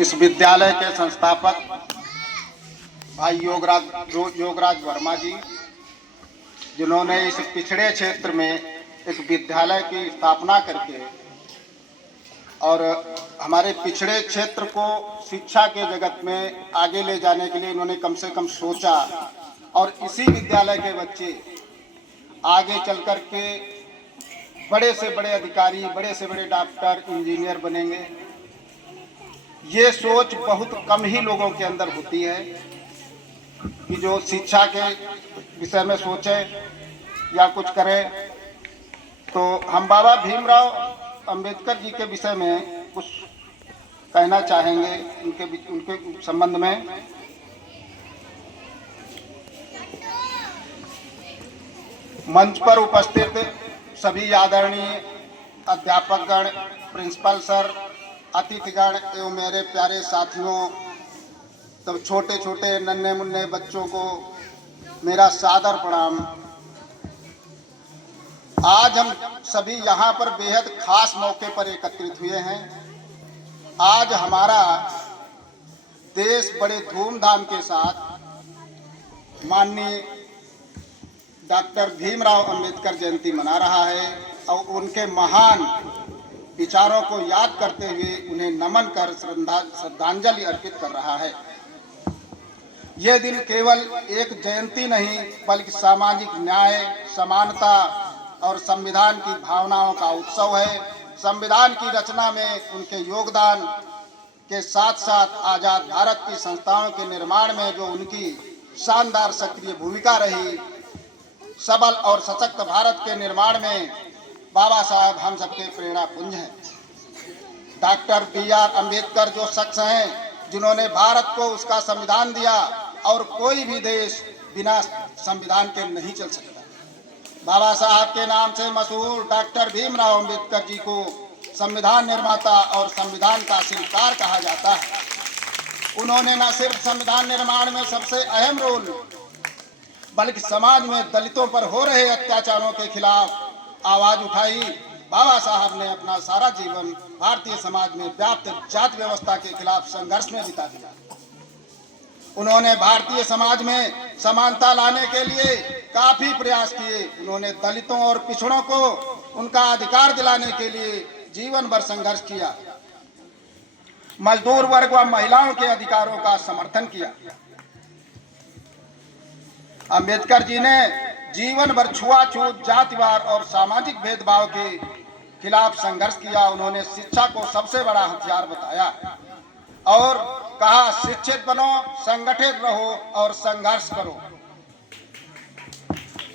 इस विद्यालय के संस्थापक भाई योगराज वर्मा जी, जिन्होंने इस पिछड़े क्षेत्र में एक विद्यालय की स्थापना करके और हमारे पिछड़े क्षेत्र को शिक्षा के जगत में आगे ले जाने के लिए इन्होंने कम से कम सोचा और इसी विद्यालय के बच्चे आगे चल कर के बड़े से बड़े अधिकारी, बड़े से बड़े डॉक्टर, इंजीनियर बनेंगे। ये सोच बहुत कम ही लोगों के अंदर होती है कि जो शिक्षा के विषय में सोचे या कुछ करे। तो हम बाबा भीमराव अंबेडकर जी के विषय में कुछ कहना चाहेंगे, उनके संबंध में। मंच पर उपस्थित सभी आदरणीय अध्यापकगण, प्रिंसिपल सर, अतिथिगण एवं मेरे प्यारे साथियों, तब छोटे छोटे नन्हे मुन्ने बच्चों को मेरा सादर प्रणाम। आज हम सभी यहाँ पर बेहद खास मौके पर एकत्रित हुए हैं। आज हमारा देश बड़े धूमधाम के साथ माननीय डॉक्टर भीमराव अंबेडकर जयंती मना रहा है और उनके महान विचारों को याद करते हुए उन्हें नमन कर श्रद्धांजलि अर्पित कर रहा है। यह दिन केवल एक जयंती नहीं बल्कि सामाजिक न्याय, समानता और संविधान की भावनाओं का उत्सव है। संविधान की रचना में उनके योगदान के साथ साथ आजाद भारत की संस्थाओं के निर्माण में जो उनकी शानदार सक्रिय भूमिका रही, सबल और सशक्त भारत के निर्माण में बाबा साहब हम सबके प्रेरणा पुंज हैं। Doctor B.R. अम्बेडकर जो शख्स हैं जिन्होंने भारत को उसका संविधान दिया और कोई भी देश बिना संविधान के नहीं चल सकता। बाबा साहब के नाम से मशहूर डॉक्टर भीमराव अम्बेडकर जी को संविधान निर्माता और संविधान का शिल्पकार कहा जाता है। उन्होंने न सिर्फ संविधान निर्माण में सबसे अहम रोल बल्कि समाज में दलितों पर हो रहे अत्याचारों के खिलाफ आवाज उठाई। बाबा साहब ने अपना सारा जीवन भारतीय समाज में व्याप्त जाति व्यवस्था के खिलाफ संघर्ष में बिता दिया। उन्होंने भारतीय समाज में समानता लाने के लिए काफी प्रयास किए। उन्होंने दलितों और पिछड़ों को उनका अधिकार दिलाने के लिए जीवन भर संघर्ष किया। मजदूर वर्ग व महिलाओं के अधिकारों का समर्थन किया। अंबेडकर जी ने जीवन भर छुआछूत, जातिवाद और सामाजिक भेदभाव के खिलाफ संघर्ष किया। उन्होंने शिक्षा को सबसे बड़ा हथियार बताया और कहा, शिक्षित बनो, संगठित रहो और संघर्ष करो।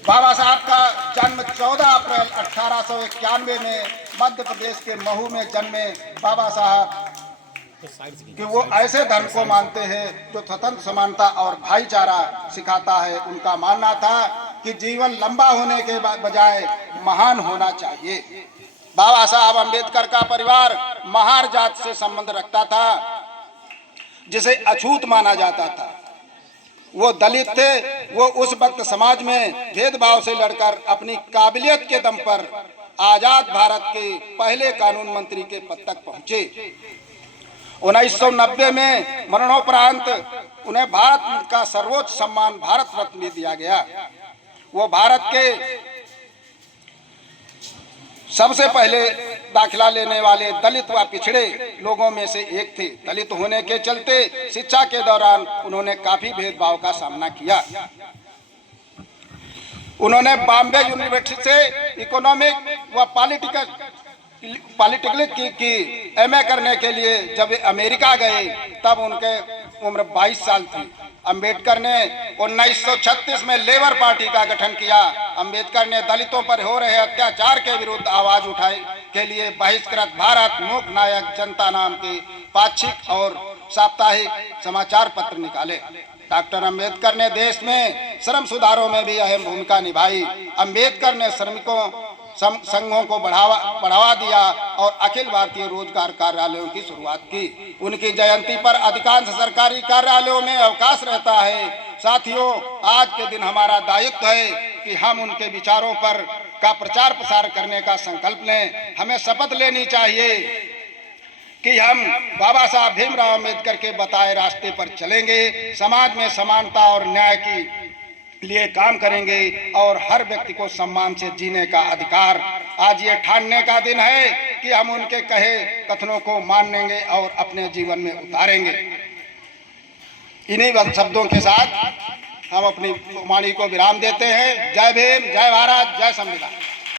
बाबा साहब का जन्म 14 अप्रैल 1891 में मध्य प्रदेश के महू में जन्मे। बाबा साहब कि वो ऐसे धर्म को मानते हैं जो स्वतंत्र, समानता और भाईचारा सिखाता है। उनका मानना था कि जीवन लंबा होने के बजाय महान होना चाहिए। बाबा साहब अम्बेडकर का परिवार महार जात से संबंध रखता था, जिसे अछूत माना जाता था। वो दलित थे। वो उस वक्त समाज में भेदभाव से लड़कर अपनी काबिलियत के दम पर आजाद भारत के पहले कानून मंत्री के पद तक पहुंचे। 1990 में मरणोपरांत उन्हें भारत का सर्वोच्च सम्मान भारत रत्न भी दिया गया। वो भारत के सबसे पहले दाखिला लेने वाले दलित व पिछड़े लोगों में से एक थे। दलित होने के चलते शिक्षा के दौरान उन्होंने काफी भेदभाव का सामना किया। उन्होंने बॉम्बे यूनिवर्सिटी से इकोनॉमिक व पॉलिटिकल की MA करने के लिए जब अमेरिका गए तब उनके उम्र 22 साल थी। अंबेडकर ने 1936 में लेबर पार्टी का गठन किया। अंबेडकर ने दलितों पर हो रहे अत्याचार के विरुद्ध आवाज उठाई के लिए बहिष्कृत भारत मूक नायक जनता नाम के पाक्षिक और साप्ताहिक समाचार पत्र निकाले। डॉक्टर अंबेडकर ने देश में श्रम सुधारों में भी अहम भूमिका निभाई। अंबेडकर ने श्रमिकों संघों को बढ़ावा दिया और अखिल भारतीय रोजगार कार्यालयों की शुरुआत की। उनकी जयंती पर अधिकांश सरकारी कार्यालयों में अवकाश रहता है। साथियों, आज के दिन हमारा दायित्व है कि हम उनके विचारों पर का प्रचार प्रसार करने का संकल्प लें। हमें शपथ लेनी चाहिए कि हम बाबा साहब भीमराव अंबेडकर के बताए रास्ते पर चलेंगे, समाज में समानता और न्याय के लिए काम करेंगे और हर व्यक्ति को सम्मान से जीने का अधिकार। आज ये ठानने का दिन है कि हम उनके कहे कथनों को मानेंगे और अपने जीवन में उतारेंगे। इन्हीं शब्दों के साथ हम अपनी वाणी को विराम देते हैं। जय भीम, जय भारत, जय संविधान।